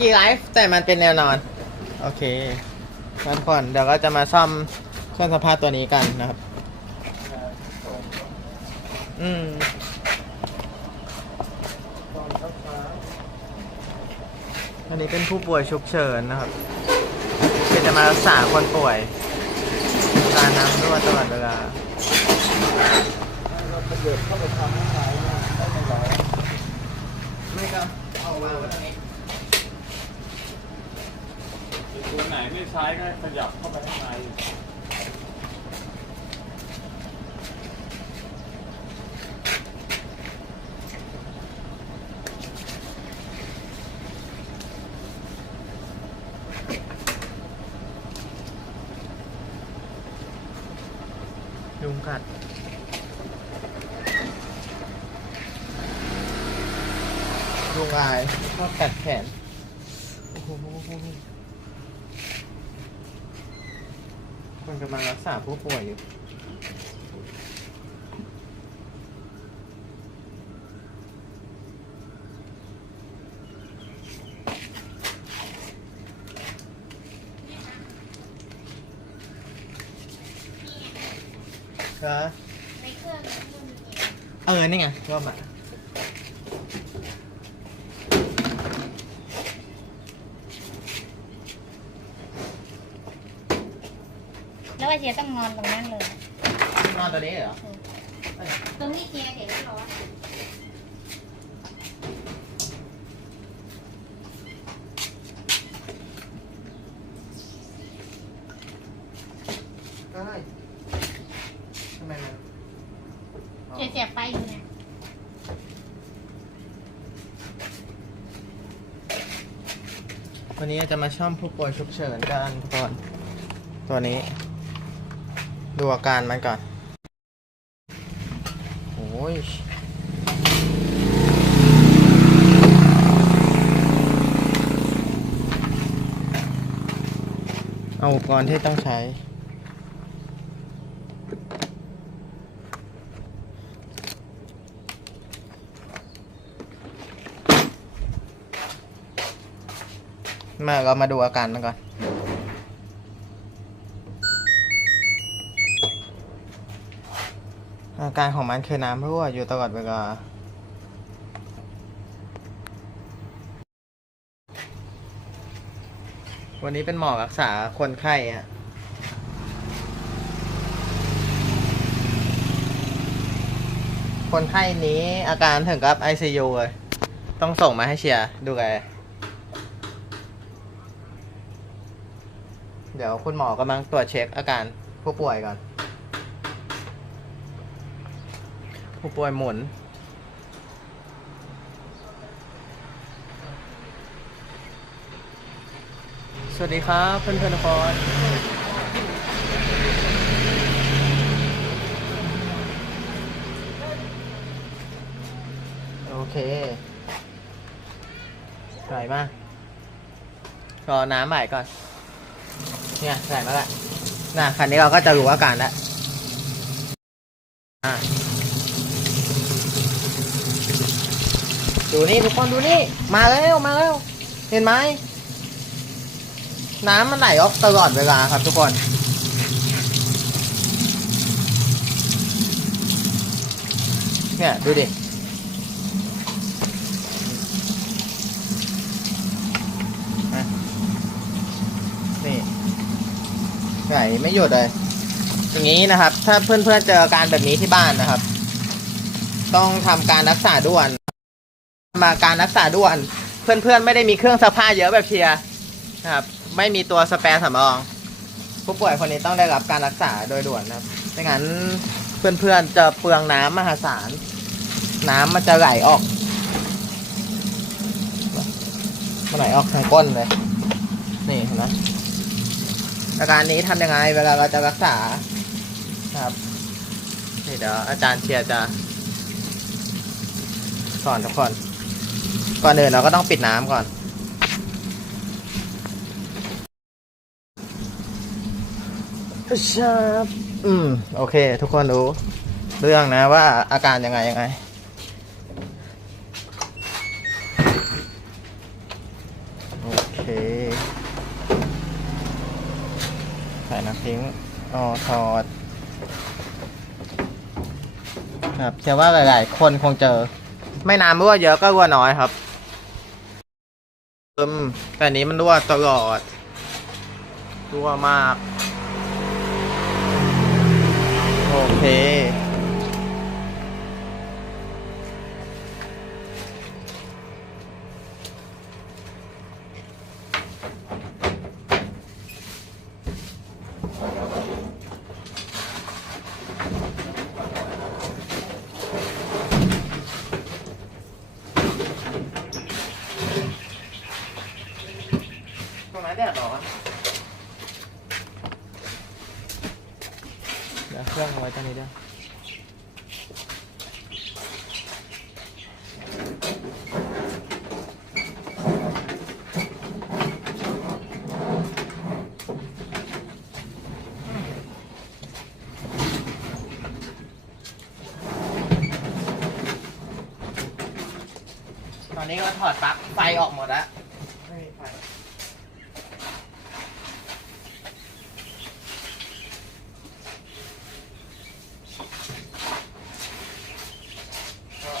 กี้ไลฟ์แต่มันเป็นแนวนอน โอเคงั้นก่อนเดี๋ยวก็จะมาซ่อมเครื่องสภาพตัวนี้กันนะครับ อืมอันนี้เป็นผู้ป่วยฉุกเฉินนะครับคือจะมารักษาคนป่วยการน้ำรั่วตลอดเวลาไม่ก็เอาวางไว้ตรงนี้ ตัวไหนไม่ใช้ก็ขยับเข้าไปข้างในยุงกัดยุงอายชอบกัดแขน โอ้โหคน กำลังรักษาผู้ป่วยอยู่เหรอในเครื่องนั้นมันมี เออ นี่ไงร่วมอะ วไอเชียต้องนอนตรงนั้นเลยนอนตัวนี้เหรอตรงนี้เชียเห็นแล้วร้อนก็ได้ทำไมมันอ๋อเชียเสียบไปอยู่เนี่ยวันนี้จะมาช่อมผู้ป่วยฉุกเฉินกันทุกคนตัวนี้ ดูอาการมันก่อน โอ้ย เอาอุปกรณ์ที่ต้องใช้ มาเรามาดูอาการมันก่อน การของมันคือน้ำรั่วอยู่ตลอดเวลา วันนี้เป็นหมอรักษาคนไข้ฮะคนไข้นี้อาการถึงกับ ICU เลย ต้องส่งมาให้เชียร์ดูแลเดี๋ยวคุณหมอกำลังตรวจเช็คอาการผู้ป่วยก่อน ผู้ป่วยหมุน สวัสดีครับ เพื่อนเพื่อนทุกคนโอเคใส่มารอน้ำใหม่ก่อน เนี่ยใส่มาละน่ะคันนี้เราก็จะรู้อาการแล้วอะ ดูนี่ทุกคนดูนี่ มาแล้วมาแล้ว เห็นไหมน้ำมันไหลออกตลอดเวลาครับทุกคน เนี่ยดูดินี่ไหลไม่หยุดเลย อย่างนี้นะครับ ถ้าเพื่อนๆเจอการแบบนี้ที่บ้านนะครับ ต้องทำการรักษาด่วน มาการรักษาด่วน เพื่อนๆไม่ได้มีเครื่องซักผ้าเยอะแบบเชียร์นะครับไม่มีตัวสแปรสำรอง ผู้ป่วยคนนี้ต้องได้รับการรักษาโดยด่วนนะครับไม่งั้นเพื่อนๆจะเปลืองน้ำมหาศาล น้ำมันจะไหลออกมันไหลออกทางก้นเลย นี่เห็นไหมอาการนี้ทำยังไงเวลาเราจะรักษาครับนี่เดี๋ยวอาจารย์เชียร์จะสอนทุกคน ก่อนอื่นเราก็ต้องปิดน้ำก่อน ครับอืม โอเค ทุกคนรู้ เรื่องนะว่าอาการยังไงยังไง โอเค ใส่น้ำทิ้งอ๋อถอด ครับเชื่อว่าหลาย ๆ คนคงเจอ ไม่นานรั่วเยอะก็รั่วน้อยครับอืมแต่นนี้มันรั่วตลอดรั่วมาก โอเค ตรงนั้นแดดหรอเดี๋ยวเครื่องเอาไว้ตรงนี้ด้วยตอ นนี้ก็ถอดปลั๊กไฟออกหมดแล้วไม่มีไฟ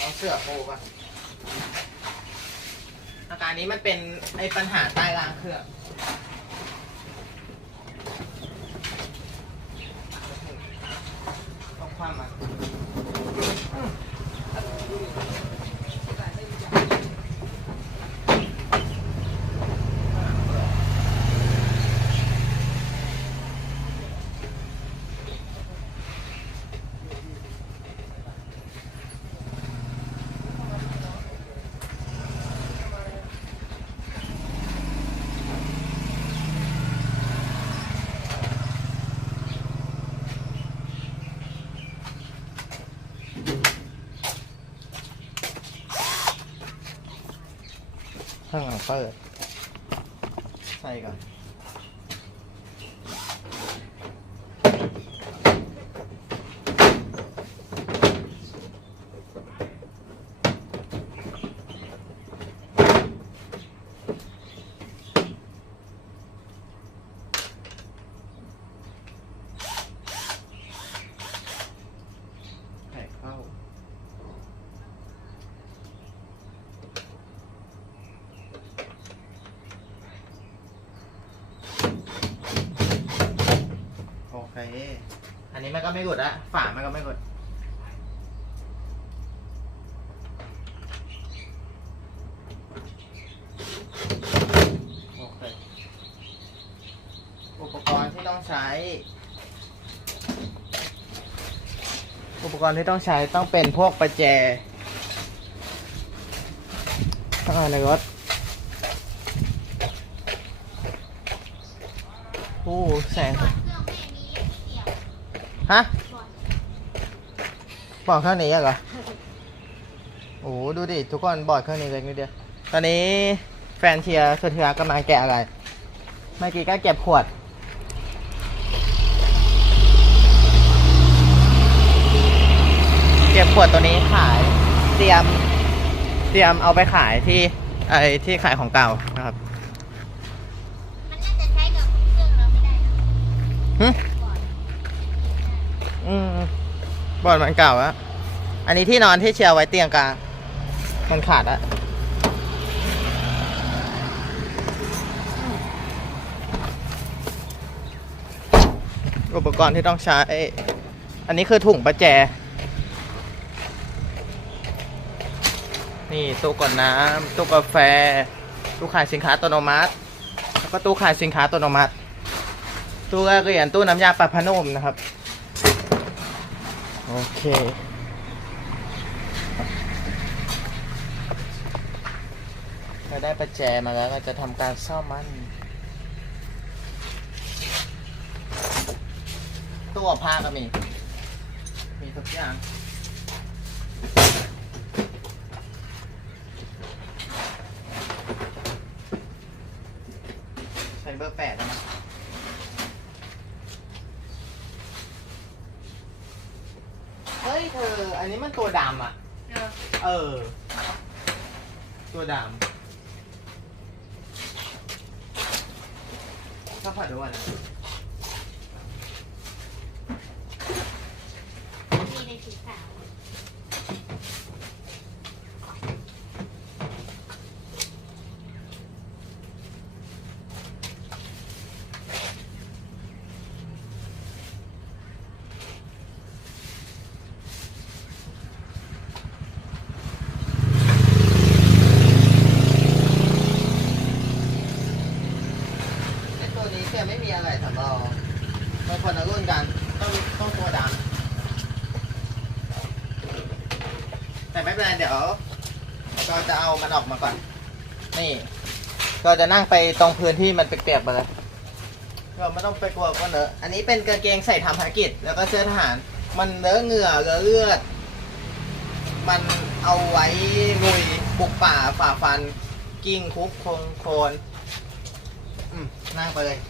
เอาเสื้อโพก่อนอาการนี้มันเป็นไอ้ปัญหาใต้รางเครื่องต้องคว่ำมัน ข้างหลังเปิดใส่ก่อนใส่เข้า โอันนี้มันก็ไม่กดละฝามันก็ไม่กด โอเค อุปกรณ์ที่ต้องใช้ อุปกรณ์ที่ต้องใช้ต้องเป็นพวกประแจต้องอาในรถโอ้แสง เครื่องแม่นี้เสียบ ฮะก่อนบอร์ดเครื่องนี้อะเหรอโอ้โหดูดิทุกคนบอร์ดเครื่องนี้เล็กนิดเดียวตอนนี้แฟนเชียร์สุดที่รักกำลังแกะอะไร เมื่อกี้ก็เก็บขวดเก็บขวดตัวนี้ขายเตรียมเตรียมเอาไปขายที่ไอ้ที่ขายของเก่านะครับมันน่าจะใช้กับเครื่องเราไม่ได้นะหึก่ อนอืมบอดมันเก่าอะอันนี้ที่นอนที่เชียร์ไว้เตียงกลาง มันขาดอะอุปกรณ์ที่ต้องใช้ อันนี้คือถุงประแจ นี่ตู้กดน้ำตู้กาแฟ ตู้ขายสินค้าอัตโนมัติ แล้วก็ตู้ขายสินค้าอัตโนมัติ ตู้แรกเหรียญตู้น้ำยาปรับผ้านุ่มนะครับ โอเค เราได้ประแจมาแล้วก็จะทำการซ่อมมัน ตัวผ้าก็มี มีทุกอย่าง ตัวดำอะ เออตัวดำข้าผัดด้วยนะมีในสีขาว แต่ไม่เป็นไรเดี๋ยวเราจะเอามันออกมาก่อน นี่ เราจะนั่งไปตรงพื้นที่มันเปียกๆไปเลยเราไม่ต้องไปกลัวก็เลอะ อันนี้เป็นกางเกงใส่ทำภารกิจ แล้วก็เสื้อทหาร มันเลอะเหงื่อเลอะเลือด มันเอาไว้ลุยบุกป่าฝ่าฟัน กิ้งคุกคงโคลนนั่งไปเลย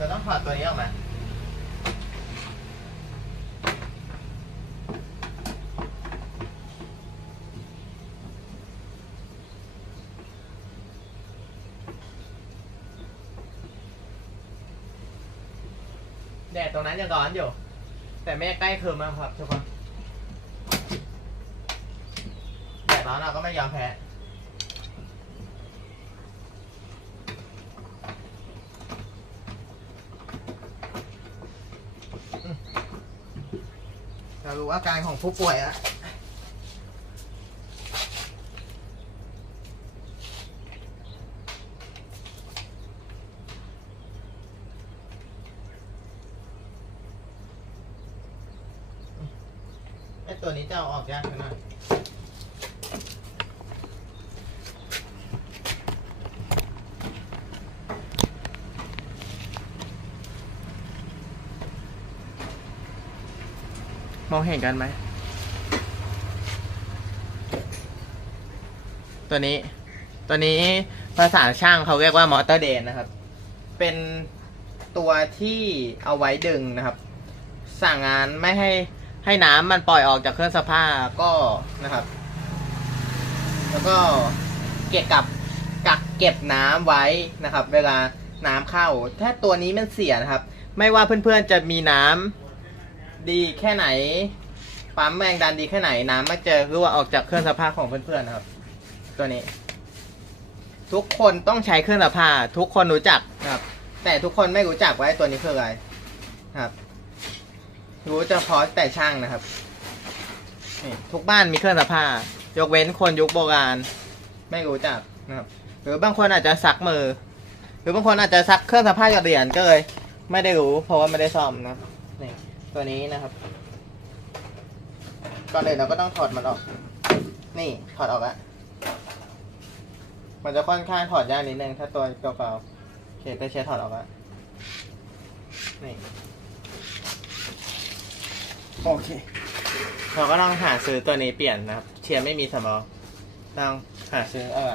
จะต้อง ถอดตัวนี้ออกมา แดดตรงนั้นยังร้อนอยู่ แต่ไม่ใกล้เคืมมากครับทุกคนแดดร้อนเราก็ไม่ยอมแพ้ รู้อาการของผู้ป่วยละไอตัวนี้จะเอาออกยากขนาด มองเห็นกันไหม ตัวนี้ ตัวนี้ภาษาช่างเขาเรียกว่ามอเตอร์เดนนะครับ เป็นตัวที่เอาไว้ดึงนะครับ สั่งงานไม่ให้ให้น้ำมันปล่อยออกจากเครื่องซักผ้าก็นะครับ แล้วก็เก็บกับกักเก็บน้ำไว้นะครับ เวลาน้ำเข้า ถ้าตัวนี้มันเสียนะครับ ไม่ว่าเพื่อนๆจะมีน้ำ ดีแค่ไหน ปั๊มแรงดันดีแค่ไหนน้ำมักจะรั่วออกจากเครื่องซักผ้าของเพื่อนๆนะครับ ตัวนี้ ทุกคนต้องใช้เครื่องซักผ้า ทุกคนรู้จักนะครับ แต่ทุกคนไม่รู้จักว่าไอ้ตัวนี้คืออะไรนะครับ รู้เฉพาะแต่ช่างนะครับทุกบ้านมีเครื่องซักผ้ายกเว้นคนยุคโบราณ ไม่รู้จักนะครับ หรือบางคนอาจจะซักมือ หรือบางคนอาจจะซักเครื่องซักผ้าหยอดเหรียญก็เลย ไม่ได้รู้ เพราะว่าไม่ได้ซ่อมนะนี่ ตัวนี้นะครับ ก่อนอื่นเราก็ต้องถอดมันออก นี่ถอดออกแล้วมันจะค่อนข้างถอดยากนิดนึงถ้าตัวเก่าๆโอเคก็เช็ดถอดออกแล้วนี่โอเค เราก็ต้องหาซื้อตัวนี้เปลี่ยนนะครับ เชียร์ไม่มีสมองต้องหาซื้ออะไร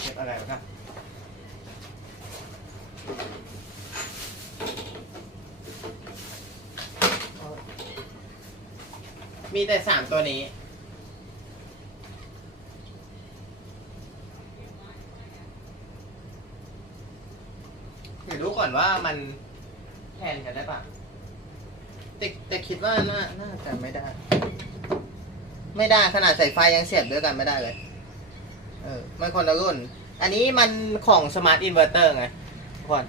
เก็บอะไรวะค มีแต่สามตัวนี้ เดี๋ยวรู้ก่อนว่ามันแทนกันได้ปะแต่แต่คิดว่าน่าน่าจะไม่ได้ ไม่ได้ขนาดใส่ไฟยังเสียบด้วยกันไม่ได้เลย เออ มันคนละรุ่น อันนี้มันของสมาร์ทอินเวอร์เตอร์ไงทุกคน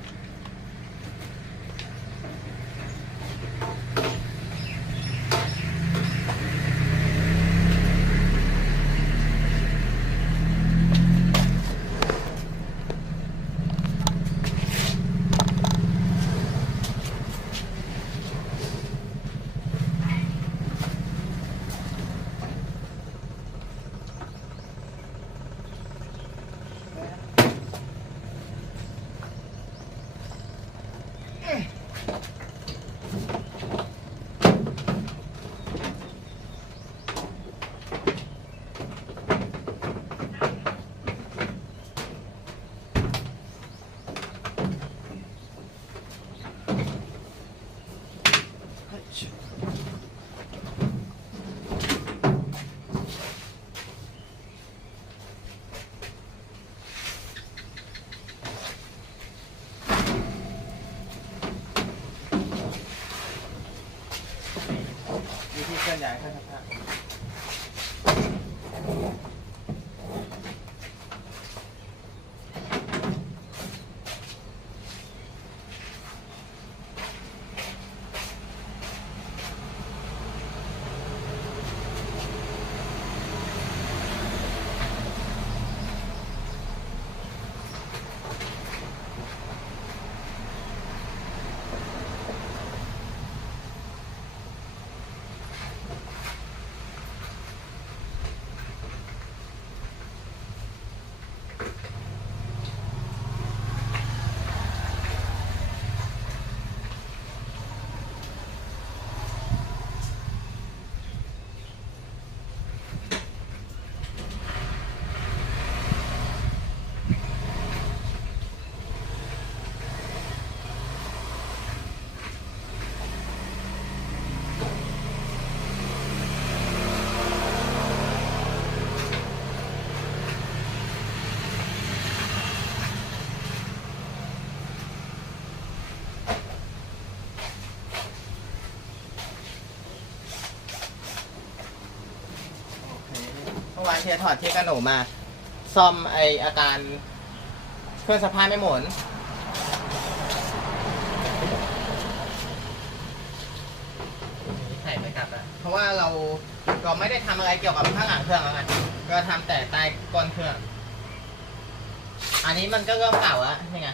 วิธี เคลื่อนย้ายเครื่องซักผ้าเชียร์ถอดที่กระหนูมา ซ่อมไออาการเครื่องสภาพไม่หมุนใส่ไปกลับอะเพราะว่าเราเราไม่ได้ทำอะไรเกี่ยวกับข้างหลังเครื่องแล้วไงก็ทำแต่ใต้ก้นเครื่อง อันนี้มันก็เริ่มเก่าแล้วนี่ไง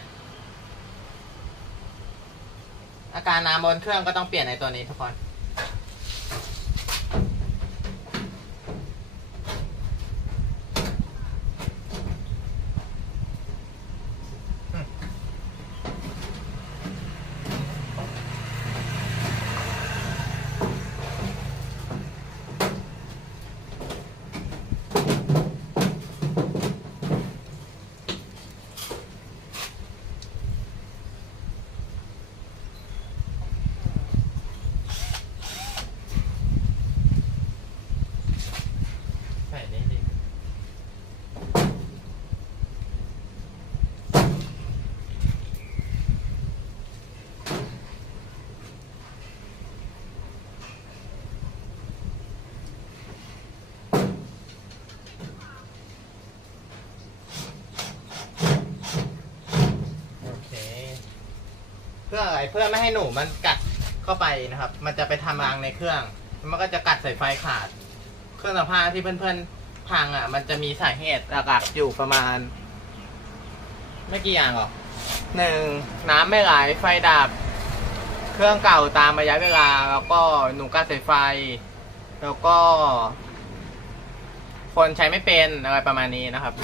อาการน้ำบนเครื่องก็ต้องเปลี่ยนในตัวนี้ทุกคน ใส่นี่ดิ โอเค เพื่ออะไรเพื่อไม่ให้หนูมันกัดเข้าไปนะครับ มันจะไปทำรังในเครื่องมันก็จะกัดสายไฟขาด เครื่องซักผ้าที่เพื่อนๆพังอะ มันจะมีสาเหตุหลักๆอยู่ประมาณ ไม่กี่อย่างหรอกหนึ่งน้ำไม่ไหลไฟดับ เครื่องเก่าตามระยะเวลา แล้วก็หนูกัดสายไฟ แล้วก็ คนใช้ไม่เป็นอะไรประมาณนี้นะครับ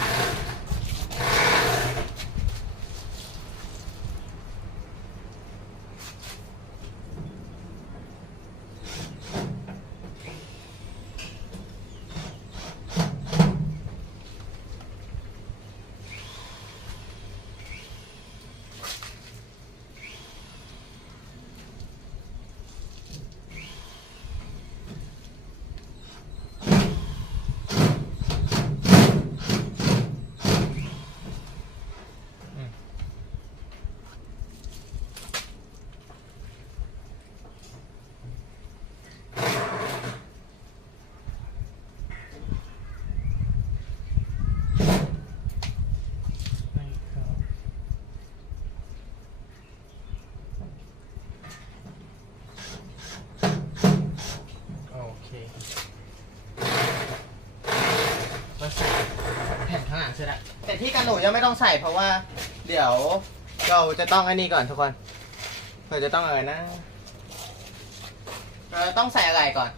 โอเคมาใส่แผ่นข้างหลังเสร็จ แต่ที่กันหนูยังไม่ต้องใส่เพราะว่า เดี๋ยวเราจะต้องไอ้นี่ก่อนทุกคน เราจะต้องอะไรนะ เราต้องใส่อะไรก่อน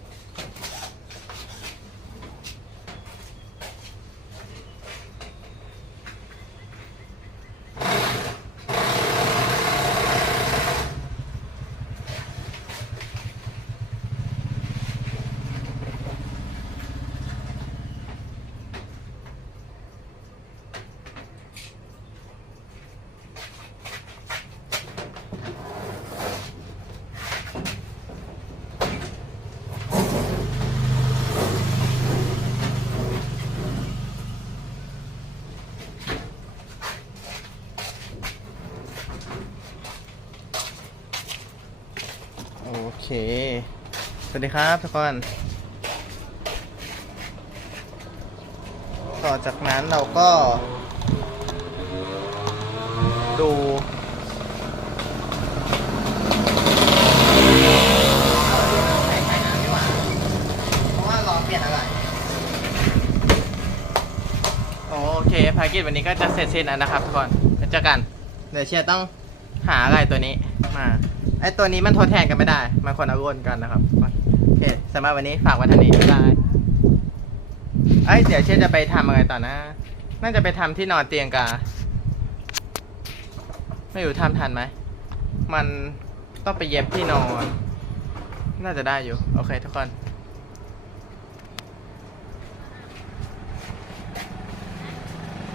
โอเค ส วัสดีครับทุกคน ต่อจากนั้นเราก็ ดู ใส่ไข่น้ำดีกว่า เพราะว่าลอเปลี่ยนอะไร โอเคภารกิจวันนี้ก็จะเสร็จสิ้นแล้วนะครับทุกคนแล้วเจอกัน เดี๋ยวเชียร์ต้องหาอะไรตัวนี้มา ไอตัวนี้มันทดแทนกันไม่ได้ มันคนละรุ่นกันนะครับ โอเคสำหรับวันนี้ฝากไว้เท่านี้บ๊ายบายไอยเดี๋ยวเชียร์จะไปทำอะไรต่อนะ น่าจะไปทำที่นอนเตียงกา ไม่อยู่ทำทันไหม มันต้องไปเย็บที่นอน น่าจะได้อยู่ โอเคทุกคน